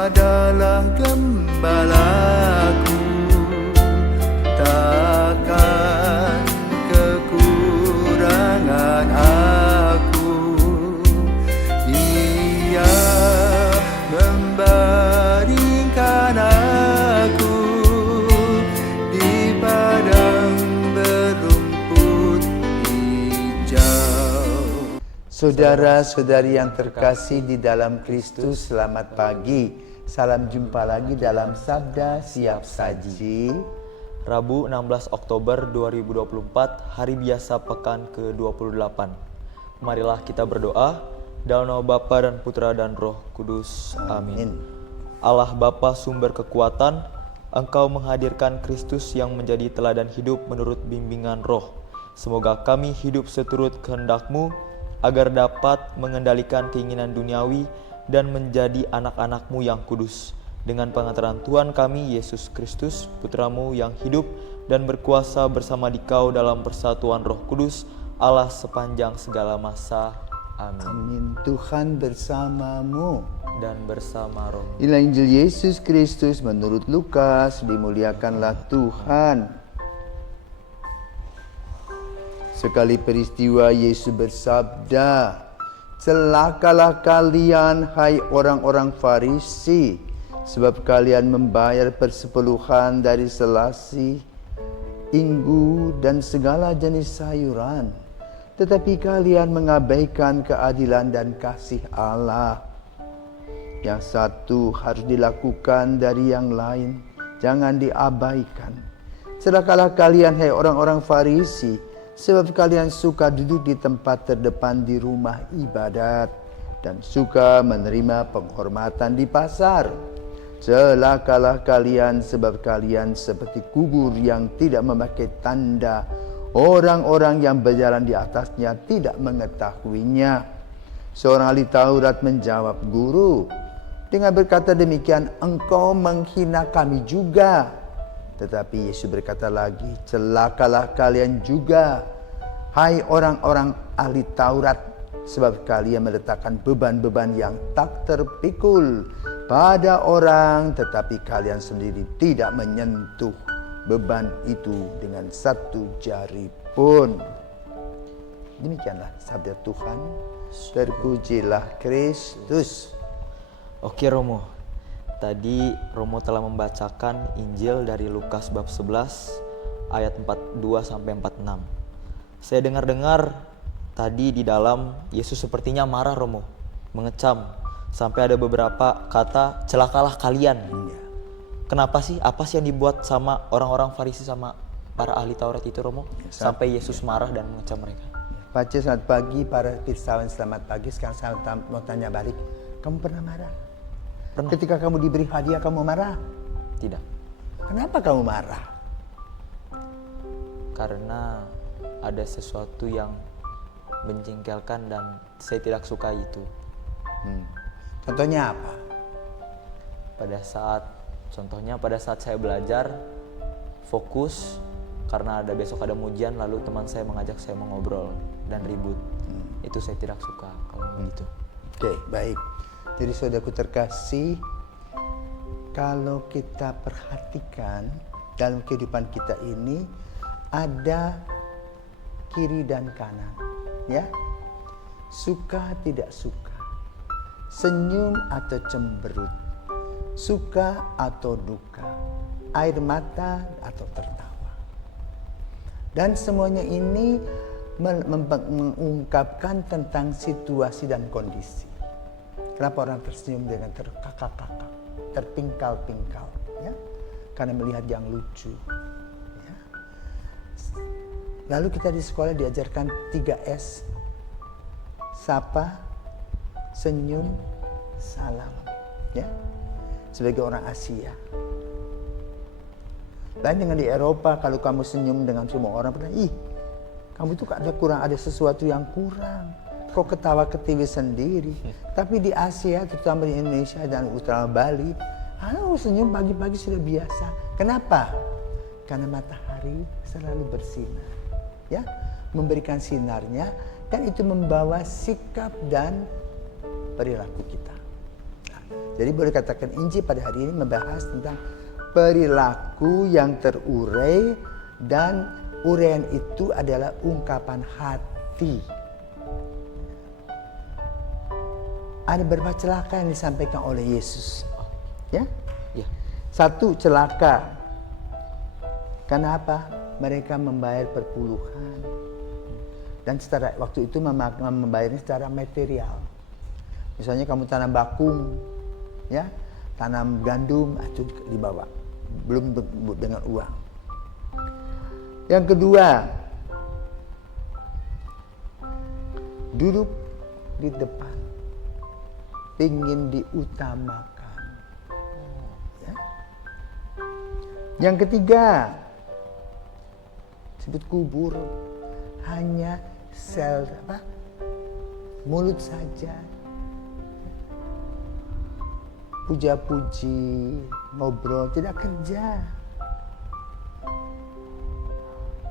adalah gembalaku, takkan kekurangan aku. Ia membaringkan aku di padang berumput hijau. Saudara-saudari yang terkasih di dalam Kristus, selamat pagi. Salam jumpa lagi dalam Sabda Siap Saji. Rabu 16 Oktober 2024, hari biasa pekan ke-28. Marilah kita berdoa. Dalam nama Bapa dan Putra dan Roh Kudus. Amin. Allah Bapa sumber kekuatan, Engkau menghadirkan Kristus yang menjadi teladan hidup menurut bimbingan Roh. Semoga kami hidup seturut kehendak-Mu, agar dapat mengendalikan keinginan duniawi dan menjadi anak-anak-Mu yang kudus. Dengan pengantaran Tuhan kami, Yesus Kristus, Putra-Mu yang hidup dan berkuasa bersama Dikau dalam persatuan Roh Kudus, Allah sepanjang segala masa. Amin. Amin. Tuhan bersamamu Dan bersama roh. Inilah Injil Yesus Kristus menurut Lukas. Dimuliakanlah Tuhan. Sekali peristiwa Yesus bersabda, "Celakalah kalian, hai orang-orang Farisi, sebab kalian membayar persepuluhan dari selasi, inggu, dan segala jenis sayuran, tetapi kalian mengabaikan keadilan dan kasih Allah. Yang satu harus dilakukan dari yang lain, jangan diabaikan. Celakalah kalian, hai orang-orang Farisi, sebab kalian suka duduk di tempat terdepan di rumah ibadat dan suka menerima penghormatan di pasar. Celakalah kalian, sebab kalian seperti kubur yang tidak memakai tanda. Orang-orang yang berjalan di atasnya tidak mengetahuinya." Seorang ahli Taurat menjawab, "Guru, dengan berkata demikian engkau menghina kami juga." Tetapi Yesus berkata lagi, "Celakalah kalian juga, hai orang-orang ahli Taurat, sebab kalian meletakkan beban-beban yang tak terpikul pada orang, tetapi kalian sendiri tidak menyentuh beban itu dengan satu jari pun." Demikianlah sabda Tuhan. Terpujilah Kristus. Oke Romo. Tadi Romo telah membacakan Injil dari Lukas bab 11 ayat 42 sampai 46. Saya dengar-dengar tadi di dalam Yesus sepertinya marah Romo, mengecam sampai ada beberapa kata celakalah kalian. Kenapa sih? Apa sih yang dibuat sama orang-orang Farisi sama para ahli Taurat itu Romo sampai Yesus marah dan mengecam mereka? Baca selamat pagi para pirsawan, selamat pagi. Sekarang saya mau tanya balik, kamu pernah marah? Pernah. Ketika kamu diberi hadiah kamu marah? Tidak. Kenapa kamu marah? Karena ada sesuatu yang menjengkelkan dan saya tidak suka itu. Contohnya apa? Contohnya pada saat saya belajar fokus karena besok ada ujian, lalu teman saya mengajak saya mengobrol dan ribut. Itu saya tidak suka kalau begitu. Oke, baik. Jadi saudaraku terkasih, kalau kita perhatikan dalam kehidupan kita ini ada kiri dan kanan, ya. Suka tidak suka, senyum atau cemberut, suka atau duka, air mata atau tertawa. Dan semuanya ini mengungkapkan tentang situasi dan kondisi. Kenapa orang tersenyum dengan terkakak-kakak, terpingkal-pingkal, ya? Karena melihat yang lucu, ya. Lalu kita di sekolah diajarkan 3S, sapa, senyum, salam, ya. Sebagai orang Asia. Lain dengan di Eropa, kalau kamu senyum dengan semua orang, kamu tuh ada sesuatu yang kurang. Kok ketawa ketiwi sendiri. Tapi di Asia, terutama di Indonesia dan utara Bali, senyum pagi-pagi sudah biasa. Kenapa? Karena matahari selalu bersinar, ya, memberikan sinarnya, dan itu membawa sikap dan perilaku kita. Nah, Jadi boleh katakan Injil pada hari ini membahas tentang perilaku yang terurai, dan uraian itu adalah ungkapan hati. Ada beberapa celaka yang disampaikan oleh Yesus. Ya? Ya. Satu, celaka. Kenapa? Mereka membayar perpuluhan. Dan secara waktu itu membayarnya secara material. Misalnya kamu tanam bakung, ya, tanam gandum, itu dibawa. Belum dengan uang. Yang kedua, duduk di depan, ingin diutamakan. Ya. Yang ketiga, sebut kubur, hanya mulut saja, puja-puji, ngobrol, tidak kerja.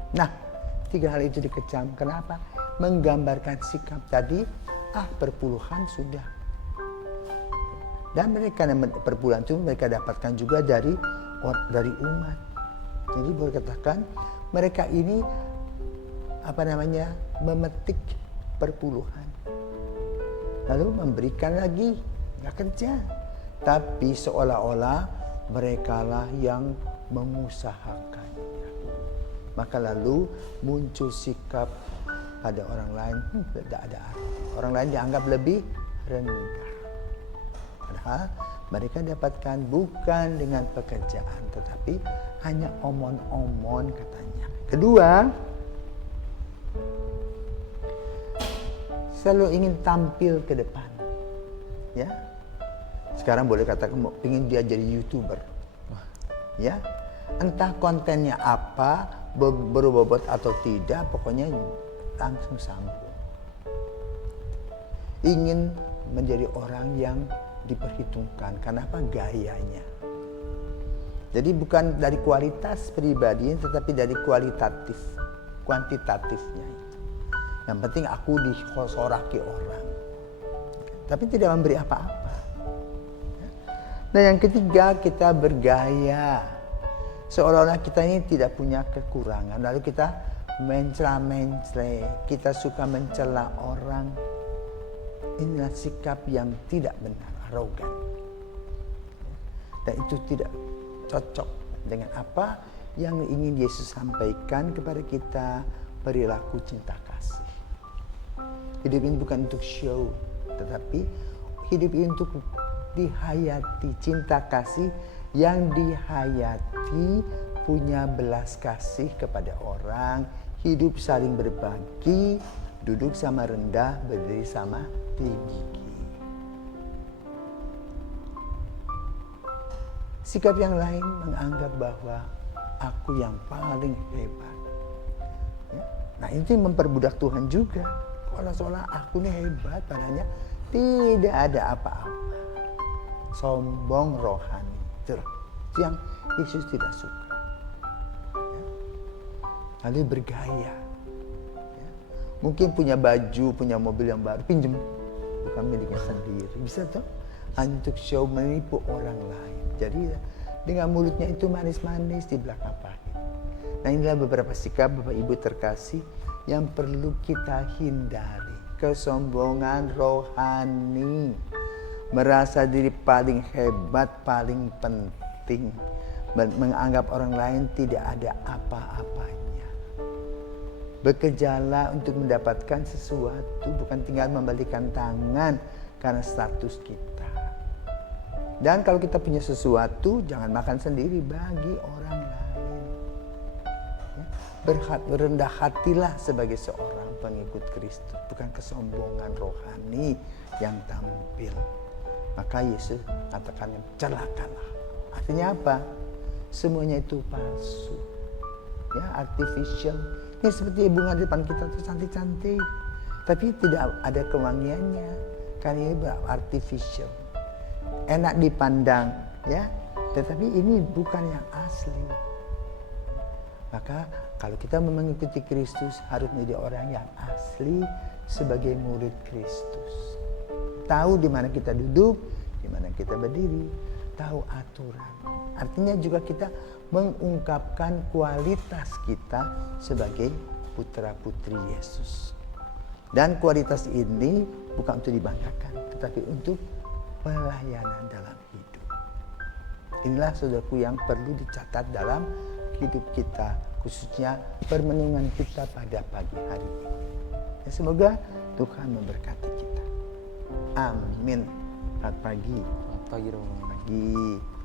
Nah, tiga hal itu dikecam. Kenapa? Menggambarkan sikap tadi, perpuluhan sudah. Dan mereka perpuluhan itu mereka dapatkan juga dari umat. Jadi boleh katakan mereka ini memetik perpuluhan, lalu memberikan lagi, nggak kerja, tapi seolah-olah merekalah yang mengusahakan. Maka lalu muncul sikap pada orang lain, tidak ada arti. Orang lain dianggap lebih rendah. Padahal mereka dapatkan bukan dengan pekerjaan, tetapi hanya omon-omon katanya. Kedua, selalu ingin tampil ke depan. Ya. Sekarang boleh katakan ingin dia jadi YouTuber. Ya. Entah kontennya apa, berbobot atau tidak, pokoknya langsung sambung. Ingin menjadi orang yang diperhitungkan. Kenapa? Gayanya. Jadi bukan dari kualitas pribadinya, tetapi dari kuantitatifnya. Yang penting aku disoraki orang, tapi tidak memberi apa-apa. Nah, yang ketiga, kita bergaya seolah-olah kita ini tidak punya kekurangan. Lalu kita mencela-mencela, kita suka mencela orang. Inilah sikap yang tidak benar, arogan. Dan itu tidak cocok dengan apa yang ingin Yesus sampaikan kepada kita, perilaku cinta kasih. Hidup ini bukan untuk show, tetapi hidup ini untuk dihayati. Cinta kasih yang dihayati, punya belas kasih kepada orang, hidup saling berbagi, duduk sama rendah, berdiri sama tinggi. Sikap yang lain menganggap bahwa aku yang paling hebat. Ya? Nah, itu memperbudak Tuhan juga. Seolah-olah aku ini hebat, padahal tidak ada apa-apa. Sombong rohani. Itu yang Yesus tidak suka. Ya? Lalu bergaya. Ya? Mungkin punya baju, punya mobil yang baru, pinjem. Bukan miliknya sendiri. Bisa tuh? Hanya untuk show, menipu orang lain. Jadi dengan mulutnya itu manis-manis, di belakang pahit. Nah, inilah beberapa sikap Bapak Ibu terkasih yang perlu kita hindari. Kesombongan rohani, merasa diri paling hebat, paling penting, menganggap orang lain tidak ada apa-apanya. Bekerjalah untuk mendapatkan sesuatu, bukan tinggal membalikan tangan karena status kita. Dan kalau kita punya sesuatu, jangan makan sendiri, bagi orang lain. Berendah hatilah sebagai seorang pengikut Kristus, bukan kesombongan rohani yang tampil. Maka Yesus katakan celakalah. Artinya apa? Semuanya itu palsu, ya, artificial. Ini seperti bunga di depan kita tuh cantik-cantik, tapi tidak ada kewangiannya, karena ini artificial. Enak dipandang, ya, tetapi ini bukan yang asli. Maka kalau kita mengikuti Kristus, harus menjadi orang yang asli sebagai murid Kristus. Tahu di mana kita duduk, di mana mana kita berdiri, tahu aturan. Artinya juga kita mengungkapkan kualitas kita sebagai putra-putri Yesus. Dan kualitas ini bukan untuk dibanggakan, tetapi untuk pelayanan dalam hidup. Inilah saudaraku yang perlu dicatat dalam hidup kita, khususnya permenungan kita pada pagi hari ini. Ya, semoga Tuhan memberkati kita. Amin. Selamat pagi. Selamat pagi, Romo. Pagi.